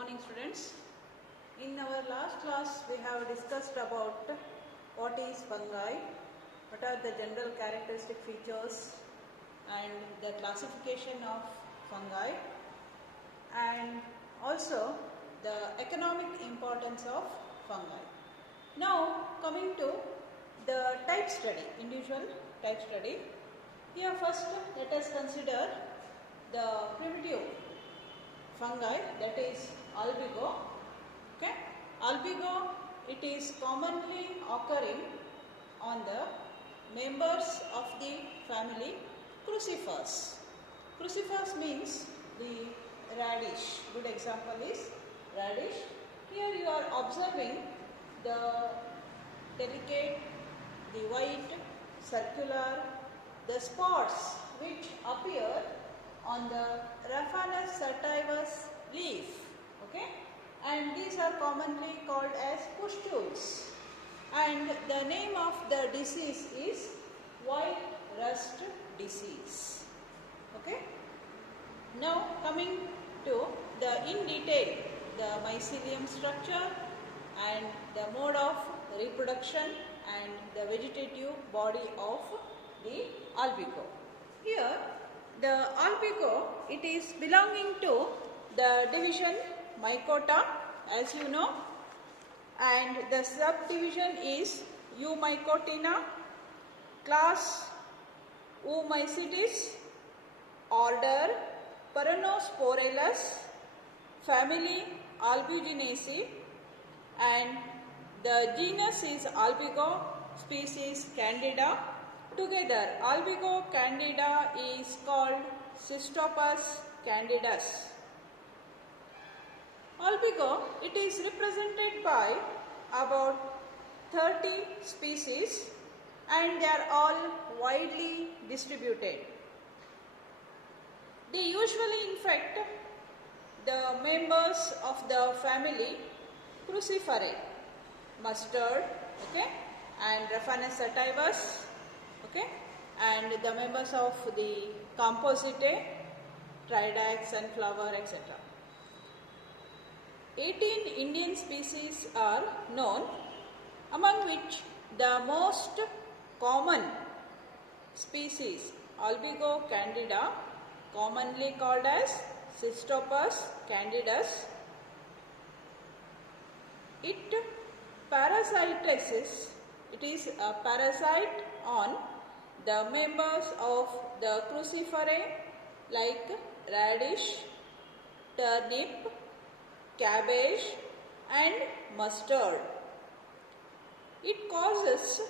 morning, students. In our last class we have discussed about what is fungi, what are the general characteristic features and the classification of fungi, and also the economic importance of fungi. Now coming to the type study, individual type study. Here first let us consider the primitive fungi, that is albigo. Okay, albigo, it is commonly occurring on the members of the family Crucifers. Crucifers means the radish. Good example is radish. Here you are observing the delicate, the white, circular, the spots which appear on the Raphanus sativus leaf, okay, and these are commonly called as pustules, and the name of the disease is white rust disease. Okay, now coming to the in detail the mycelium structure and the mode of reproduction and the vegetative body of the albigo. Here the albigo, it is belonging to the division Mycota, as you know, and the subdivision is Eumycotina, class Oomycetes, order Peronosporellus, family Albuginaceae, and the genus is albigo, species Candida. Together, albigo candida is called Cystopus candidus. Albigo, it is represented by about 30 species and they are all widely distributed. They usually infect the members of the family Cruciferae, mustard, okay, and Raphanus sativus, okay, and the members of the Compositae, Tridacea, sunflower, etc. 18 Indian species are known, among which the most common species albigo candida, commonly called as Cystopus candidus. It parasitizes, it is a parasite on the members of the Cruciferae like radish, turnip, cabbage and mustard. It causes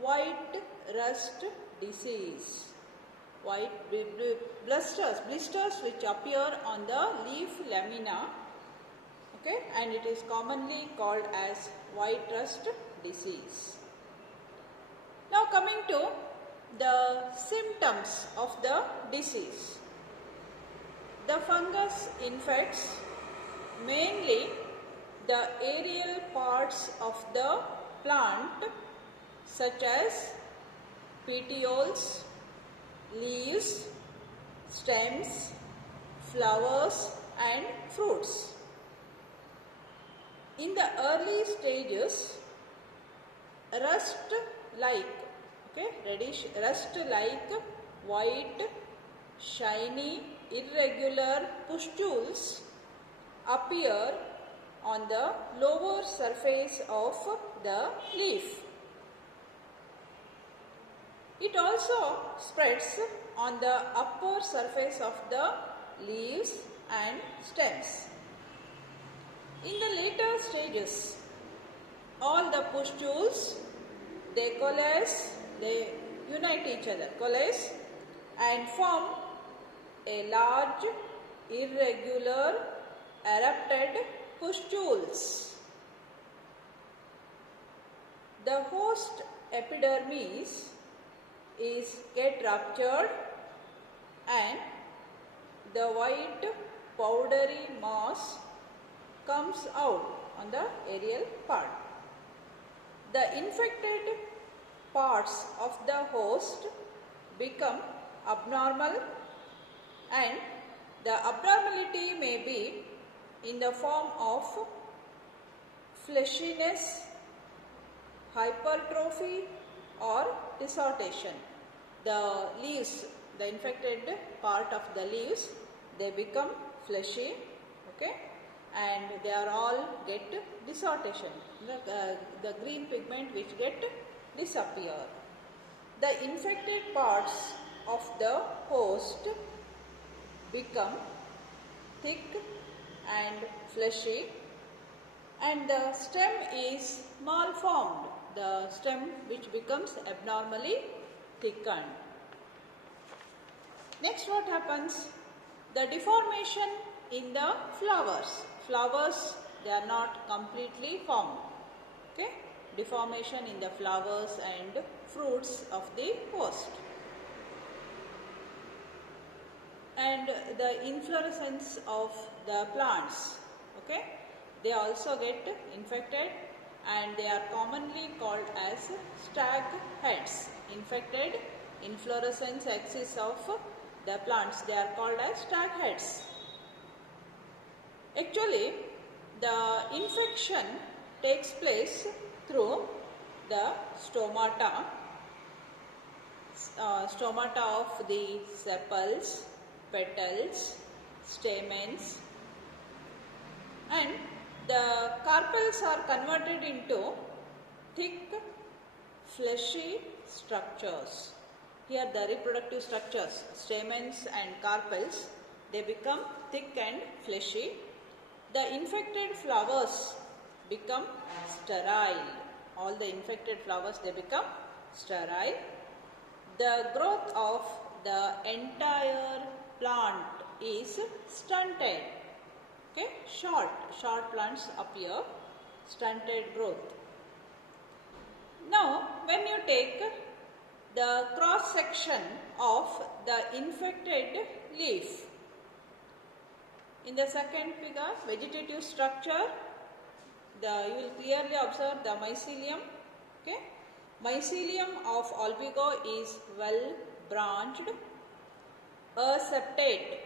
white rust disease, white blisters which appear on the leaf lamina, okay, and it is commonly called as white rust disease. Now coming to the symptoms of the disease. The fungus infects mainly the aerial parts of the plant such as petioles, leaves, stems, flowers and fruits. In the early stages, rust-like, okay, reddish rust-like white, shiny, irregular pustules appear on the lower surface of the leaf. It also spreads on the upper surface of the leaves and stems. In the later stages, all the pustules, they coalesce, they unite each other, coalesce and form a large, irregular, erupted pustules. The host epidermis is get ruptured and the white powdery mass comes out on the aerial part. The infected parts of the host become abnormal and the abnormality may be in the form of fleshiness, hypertrophy or distortion. The leaves, the infected part of the leaves, they become fleshy, okay, and they are all get distortion. The green pigment which get disappear. The infected parts of the host become thick and fleshy, and the stem is malformed. The stem which becomes abnormally thickened. Next, what happens? The deformation in the flowers. Flowers, they are not completely formed. Okay? Deformation in the flowers and fruits of the host. And the inflorescence of the plants. Okay? They also get infected, and they are commonly called as stag heads. Infected inflorescence axis of the plants, they are called as stag heads. Actually, the infection takes place through the stomata of the sepals, petals, stamens, and the carpels are converted into thick, fleshy structures. Here the reproductive structures, stamens and carpels, they become thick and fleshy. The infected flowers become sterile. All the infected flowers, they become sterile. The growth of the entire plant is stunted. Okay, short plants appear, stunted growth. Now, when you take the cross section of the infected leaf, in the second figure, vegetative structure, you will clearly observe the mycelium. Okay, mycelium of albigo is well branched, aseptate.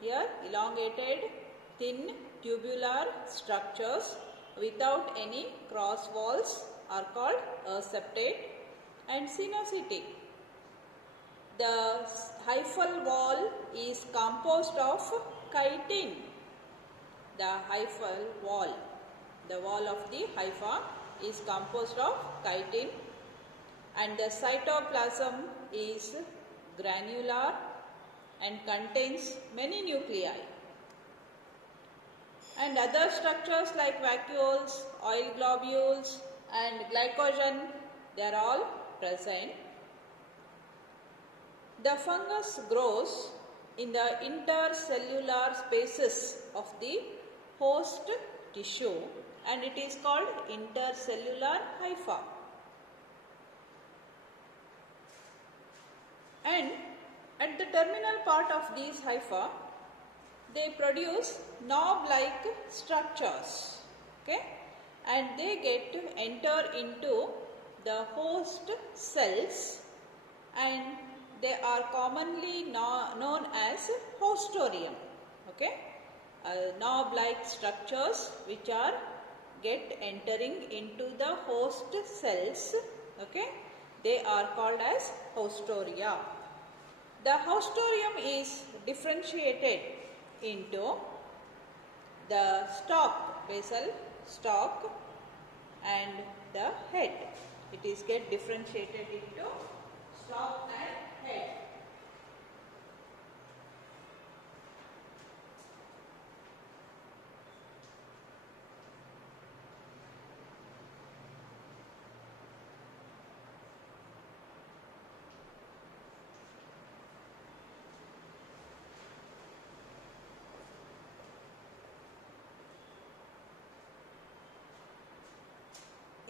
Here, elongated, thin tubular structures without any cross walls are called aseptate, and sinuosity. The hyphal wall is composed of chitin. The hyphal wall, the wall of the hypha, is composed of chitin, and the cytoplasm is granular and contains many nuclei. And other structures like vacuoles, oil globules and glycogen, they are all present. The fungus grows in the intercellular spaces of the host tissue, and it is called intercellular hypha. And at the terminal part of these hypha, they produce knob-like structures, okay, and they get to enter into the host cells, and they are commonly known as hostorium. Okay, knob-like structures which are entering into the host cells. Okay, they are called as hostoria. The hostorium is differentiated into the stalk, basal stalk, and the head. It is differentiated into stalk and head.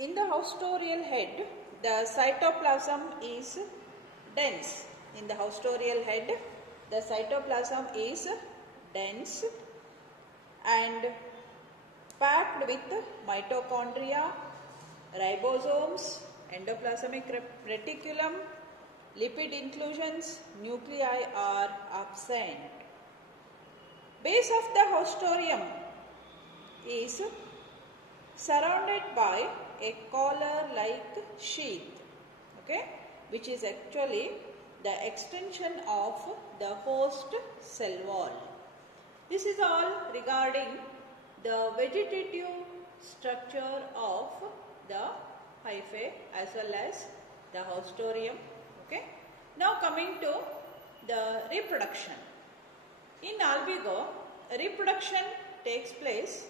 In the hostorial head, the cytoplasm is dense. In the hostorial head, the cytoplasm is dense and packed with mitochondria, ribosomes, endoplasmic reticulum, lipid inclusions, nuclei are absent. Base of the hostorium is surrounded by a collar-like sheath, okay, which is actually the extension of the host cell wall. This is all regarding the vegetative structure of the hyphae as well as the haustorium. Okay. Now coming to the reproduction. In albigo, reproduction takes place.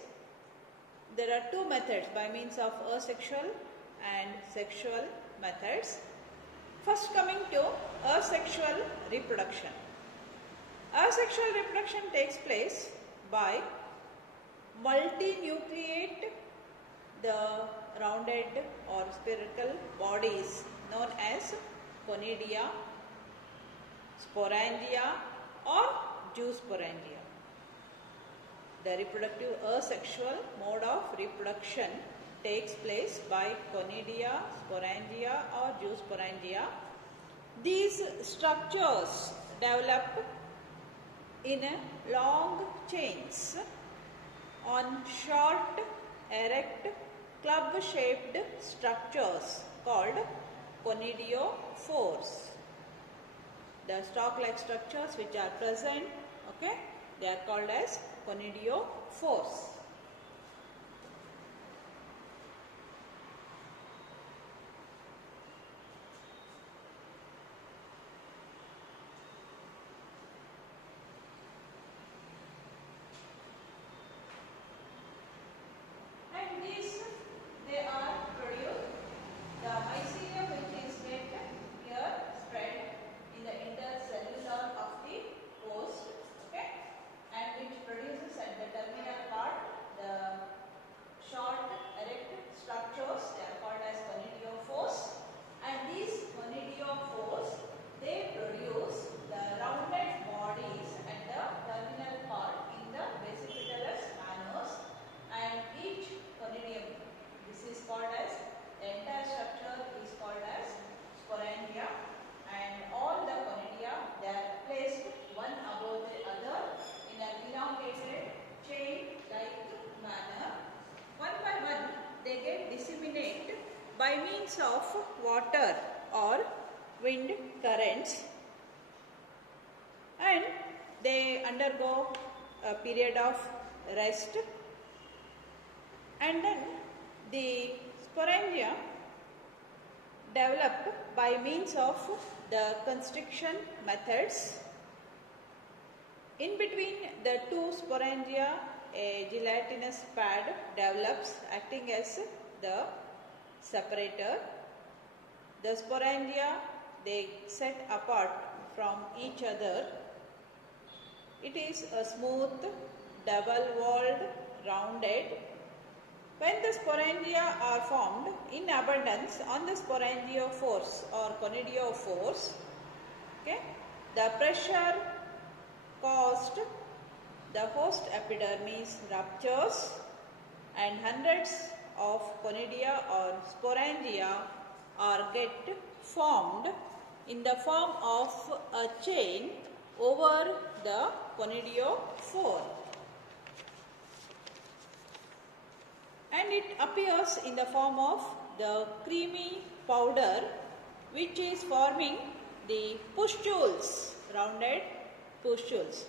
There are two methods by means of asexual and sexual methods. First coming to asexual reproduction. Asexual reproduction takes place by multinucleate the rounded or spherical bodies known as conidia, sporangia or zoosporangia. The reproductive asexual mode of reproduction takes place by conidia, sporangia or zoosporangia. These structures develop in long chains on short, erect, club-shaped structures called conidiophores. The stalk-like structures which are present, okay, they are called as conidiophores. And these, they are produced, the mycelium which is get here spread in the intercellular of the host, okay, and which produces at the terminal part the short erect structures, they are called as conidiophores, and these conidiophores, they produce the rounded bodies at the terminal part in the basipetalous manners, and each conidium, this is called as, the entire structure is called as sporangia, and all the conidia, they are placed one above the other in an elongated chain like manner. One by one they get disseminated by means of water or wind currents, and they undergo a period of rest, and then the sporangia develop by means of the constriction methods. In between the two sporangia, a gelatinous pad develops acting as the separator. The sporangia, they set apart from each other. It is a smooth, double-walled, rounded. When the sporangia are formed in abundance on the sporangiophores or conidiophores, okay, the pressure caused the host epidermis ruptures and hundreds of conidia or sporangia are get formed in the form of a chain over the conidiophore, and it appears in the form of the creamy powder which is forming the pustules, rounded pustules.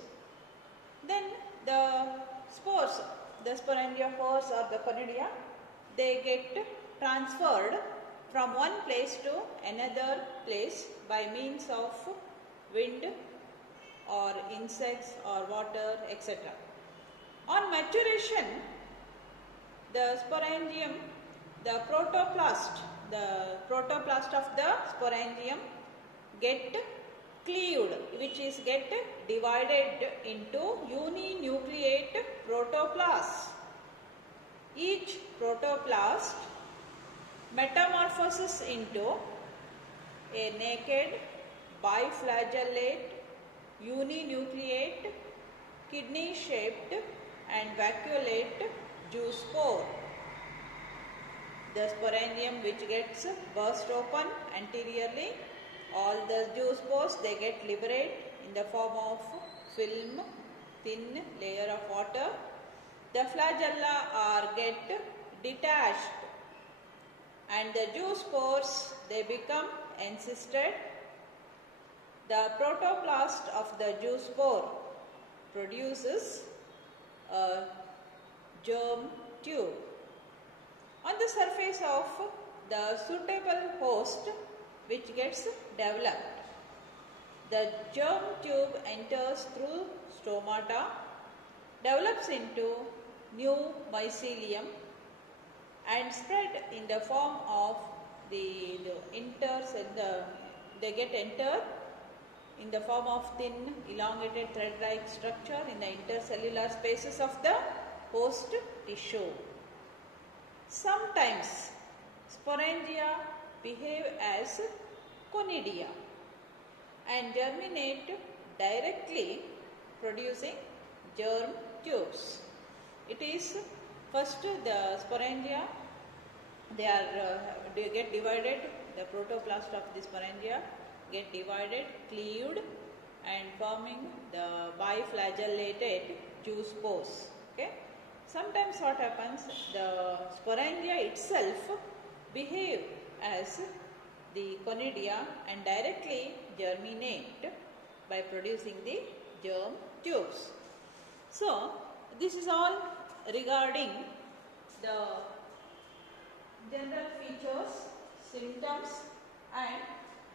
Then the spores, the sporangiophores or the conidia, they get transferred from one place to another place by means of wind or insects or water, etc. On maturation, the sporangium, the protoplast of the sporangium get cleaved, which is get divided into uninucleate protoplasts. Each protoplast metamorphoses into a naked, biflagellate, uninucleate, kidney-shaped and vacuolate zoospore. The sporangium which gets burst open anteriorly, all the zoospores, they get liberate in the form of film, thin layer of water, the flagella are get detached and the zoospores they become encysted. The protoplast of the zoospore produces a germ tube. On the surface of the suitable host which gets developed, the germ tube enters through stomata, develops into new mycelium and spread in the form of they get entered in the form of thin elongated thread-like structure in the intercellular spaces of the host tissue. Sometimes sporangia behave as conidia and germinate directly, producing germ tubes. It is first the sporangia, they get divided, the protoplast of the sporangia get divided, cleaved and forming the biflagellated zoospores. Okay. Sometimes what happens, the sporangia itself behave as the conidia and directly germinate by producing the germ tubes. So, this is all regarding the general features, symptoms and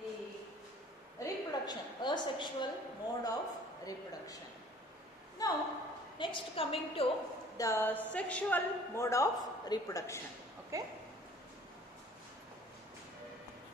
the reproduction, asexual mode of reproduction. Now, next coming to the sexual mode of reproduction. Okay.